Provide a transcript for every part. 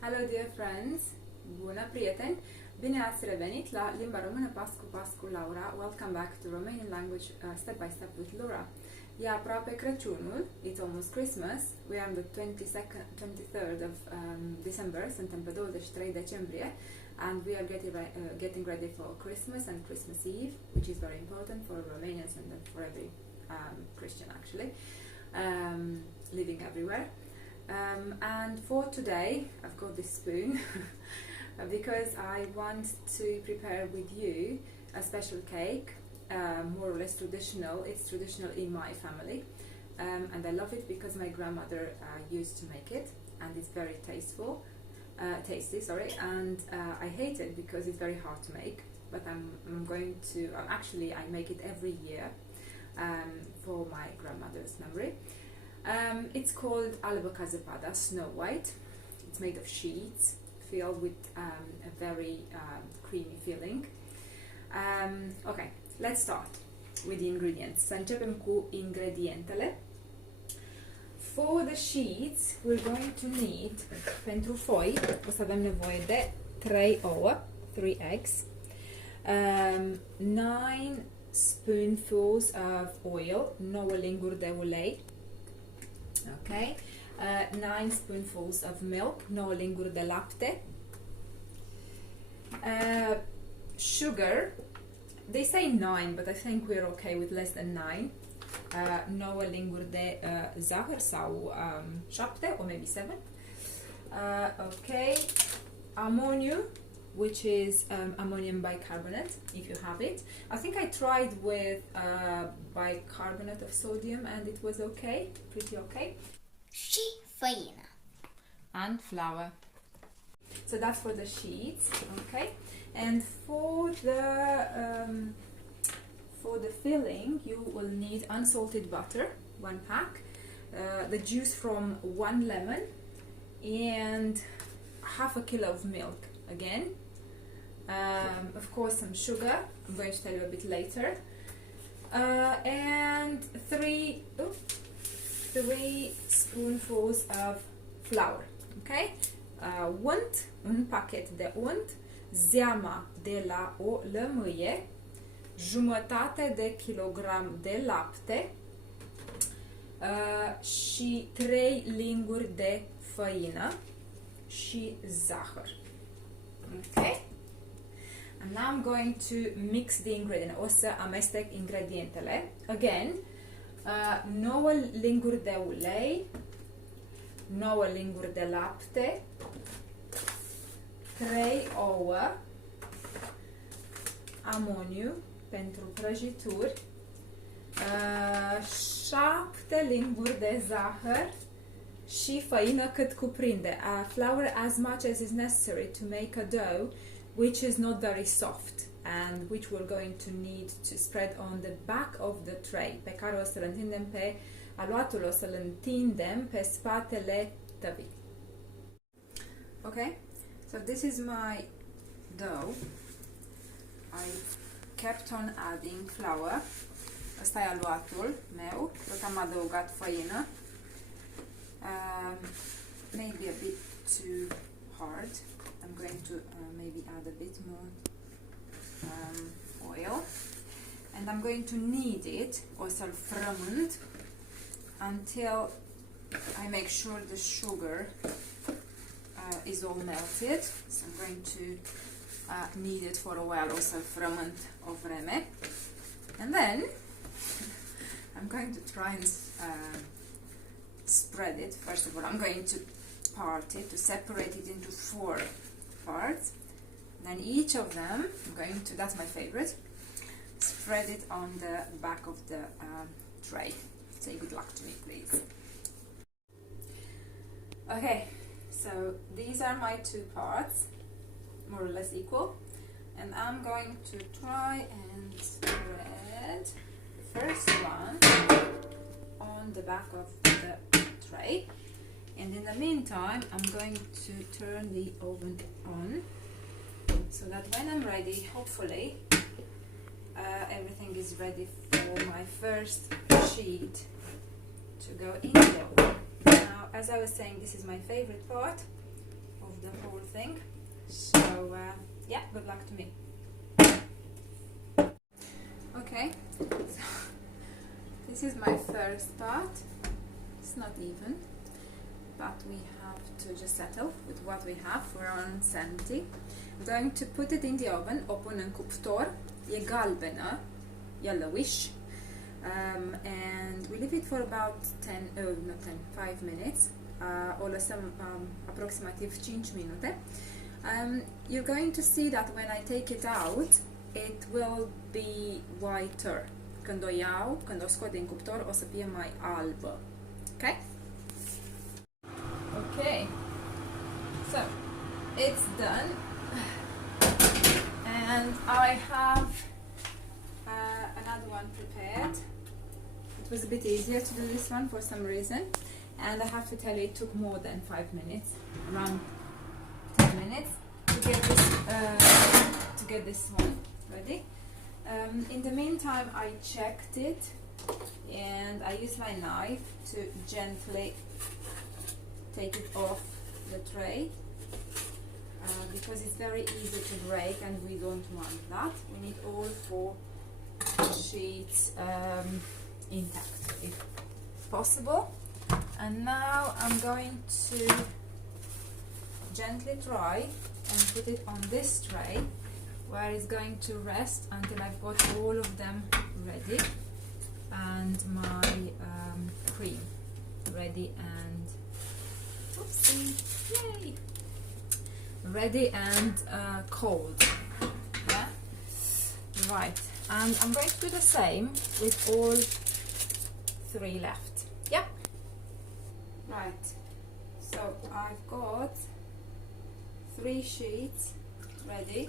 Hello dear friends! Bună prieteni! Bine ați revenit la Limba Română pas cu pas cu Laura. Welcome back to Romanian language step by step with Laura. E aproape Crăciunul. It's almost Christmas. We are on the 23rd of December. Suntem pe 23 decembrie. And we are getting ready for Christmas and Christmas Eve, which is very important for Romanians and for every Christian actually, living everywhere. And for today, I've got this spoon because I want to prepare with you a special cake, more or less traditional. It's traditional in my family, and I love it because my grandmother used to make it, and it's very tasty. Sorry, and I hate it because it's very hard to make. But I'm going to actually I make it every year for my grandmother's memory. It's called Alba-ca Zapada Snow White. It's made of sheets filled with a very creamy filling. Okay, let's start with the ingredients. Să începem cu ingredientele. For the sheets, we're going to need, pentru foi, o să avem nevoie de 3 ouă, 3 eggs, 9 spoonfuls of oil, 9 linguri de ulei, okay, 9 spoonfuls of milk, 9 linguri de lapte, sugar, they say 9, but I think we're okay with less than 9, 9 linguri de zahăr sau 7 or maybe 7, okay, ammonium, which is ammonium bicarbonate, if you have it. I think I tried with bicarbonate of sodium and it was okay, pretty okay. Și făină. And flour. So that's for the sheets, okay. And for the filling, you will need unsalted butter, 1 pack, the juice from 1 lemon, and half a kilo of milk again. Of course, some sugar. I'm going to tell you a bit later. And 3 spoonfuls of flour. Okay? Unt, un pachet de unt, zeama de la o lămâie, jumătate de kilogram de lapte și 3 linguri de făină și zahăr. Okay? And now I'm going to mix the ingredients. O să amestec ingredientele. Again, 9 linguri de ulei, 9 linguri de lapte, 3 ouă, amoniu pentru prăjituri, 7 linguri de zahăr și făină cât cuprinde. Flour as much as is necessary to make a dough which is not very soft and which we're going to need to spread on the back of the tray, pe care o să-l întindem pe aluatul, o să-l întindem pe spatele tăvii. Okay, so this is my dough. I kept on adding flour. Ăsta e aluatul meu, cred că am adăugat făină. Maybe a bit too hard. I'm going to maybe add a bit more oil, and I'm going to knead it, o să-l frământ until I make sure the sugar is all melted. So I'm going to knead it for a while, o să-l frământ o vreme, and then I'm going to try and spread it. First of all, I'm going to part it, to separate it into 4 parts. Then each of them, I'm going to, that's my favorite, spread it on the back of the tray. Say good luck to me, please. Okay, so these are my 2 parts, more or less equal, and I'm going to try and spread the first one on the back of the tray. And in the meantime, I'm going to turn the oven on so that when I'm ready, hopefully, everything is ready for my first sheet to go in the oven. Now, as I was saying, this is my favorite part of the whole thing. So yeah, good luck to me. Okay, so this is my first part. It's not even, but we have to just settle with what we have for around 70. I'm going to put it in the oven, o pun în cuptor. E galbenă, yellowish. And we leave it for about 5 minutes. O lăsăm aproximativ 5 minute. You're going to see that when I take it out, it will be whiter. Când o iau, când o scot din cuptor, o să fie mai albă. Okay? Okay. So, it's done. And I have another one prepared. It was a bit easier to do this one for some reason. And I have to tell you, it took more than 5 minutes, around 10 minutes, to get this one ready. In the meantime, I checked it, and I used my knife to gently take it off the tray, because it's very easy to break, and we don't want that. We need all 4 sheets intact, if possible. And now I'm going to gently try and put it on this tray, where it's going to rest until I've got all of them ready, and my cream ready and oopsie, yay, ready and cold. Yeah, right. And I'm going to do the same with all 3 left. Yeah. Right. So I've got 3 sheets ready,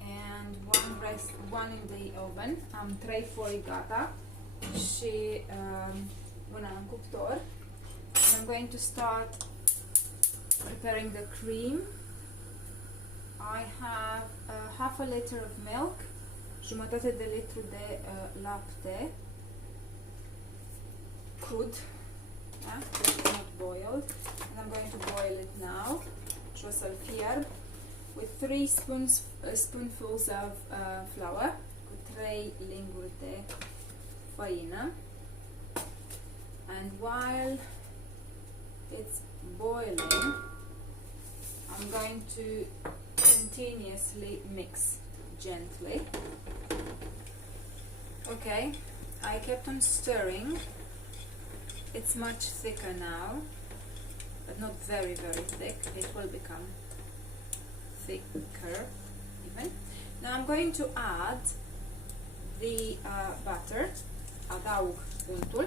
and one in the oven. Am 3 foi gata și una în cuptor. And I'm going to start preparing the cream. I have half a liter of milk, jumătate de litru de lapte crud, yeah, not boiled, and I'm going to boil it now. Și o să-l fierb with 3 spoonfuls of flour, cu 3 linguri de făină. And while it's boiling, I'm going to continuously mix gently. Okay, I kept on stirring. It's much thicker now, but not very, very thick. It will become thicker even. Now I'm going to add the butter. Adaug untul.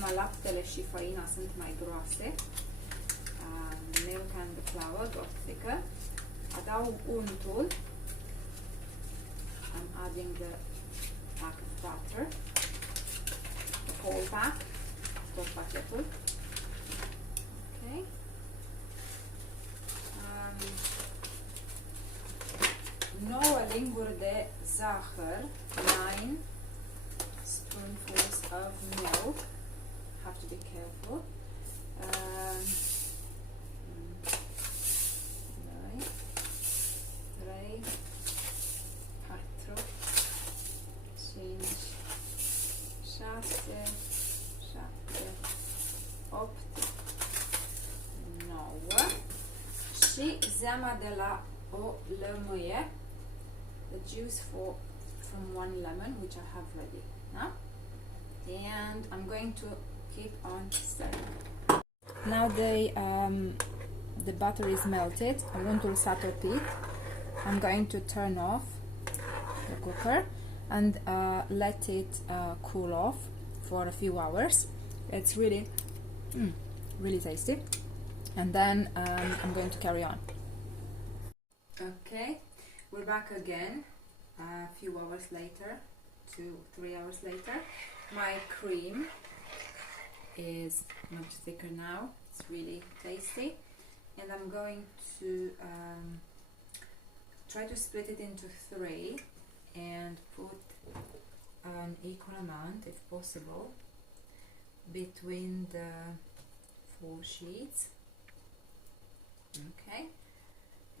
Acum laptele și făina sunt mai groase. The milk and the flour got thicker. Adaug untul. I'm adding the pack of butter, the whole pack, tot pachetul. Okay. 9 linguri de zahăr, 9 spoonfuls of milk. Have to be careful. 3, 4, 5, 6, 7, 8, 9 și zeama de la o lămâie, the juice from 1 lemon, which I have ready now. And I'm going to keep on stirring. Now the butter is melted, untul s-a topit. I'm going to turn off the cooker and let it cool off for a few hours. It's really really tasty. And then I'm going to carry on. Okay, we're back again a few hours later, 2-3 hours later. My cream is much thicker now. It's really tasty, and I'm going to try to split it into 3 and put an equal amount, if possible, between the 4 sheets. Okay,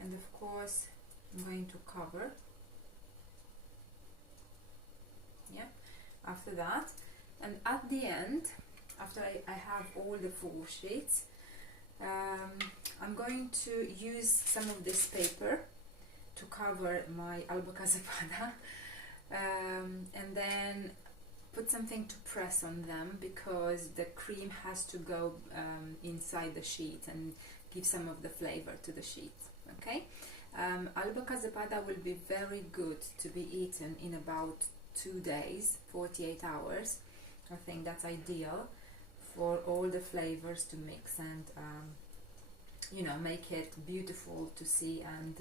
and of course I'm going to cover, yeah, after that, and at the end, after I have all the 4 sheets, I'm going to use some of this paper to cover my Alba-ca-Zapada, and then put something to press on them, because the cream has to go inside the sheet and give some of the flavor to the sheet. Okay, Alba-ca-Zapada will be very good to be eaten in about 2 days, 48 hours. I think that's ideal for all the flavors to mix and you know, make it beautiful to see and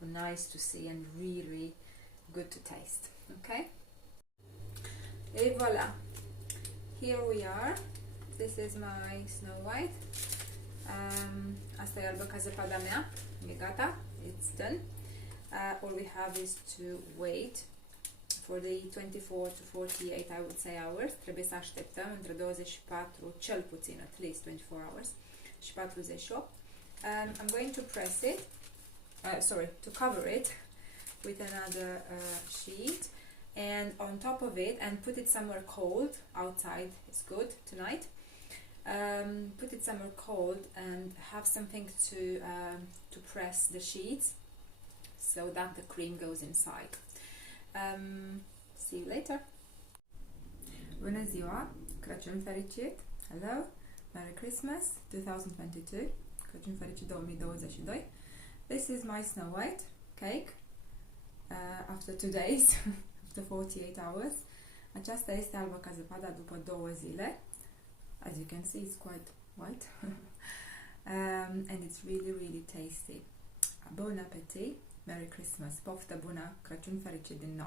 nice to see and really good to taste. Okay, et voila, here we are. This is my Snow White. Asta e Alba-ca-Zapada mea. E gata, it's done. All we have is to wait for the 24 to 48, I would say, hours. Trebuie să așteptăm între 24, cel puțin, at least 24 hours, și 48. I'm going to press it, to cover it with another sheet, and on top of it, and put it somewhere cold. Outside is good tonight. Put it somewhere cold and have something to press the sheets so that the cream goes inside. See you later. Bună ziua, Crăciun fericit. Hello, Merry Christmas 2022. Crăciun fericit 2022. This is my Snow White cake after 2 days, after 48 hours. Aceasta este Alba-ca-Zapada după 2 zile. As you can see, it's quite white. And it's really, really tasty. Bon appetit, Merry Christmas, poftă bună, Crăciun fericit din nou.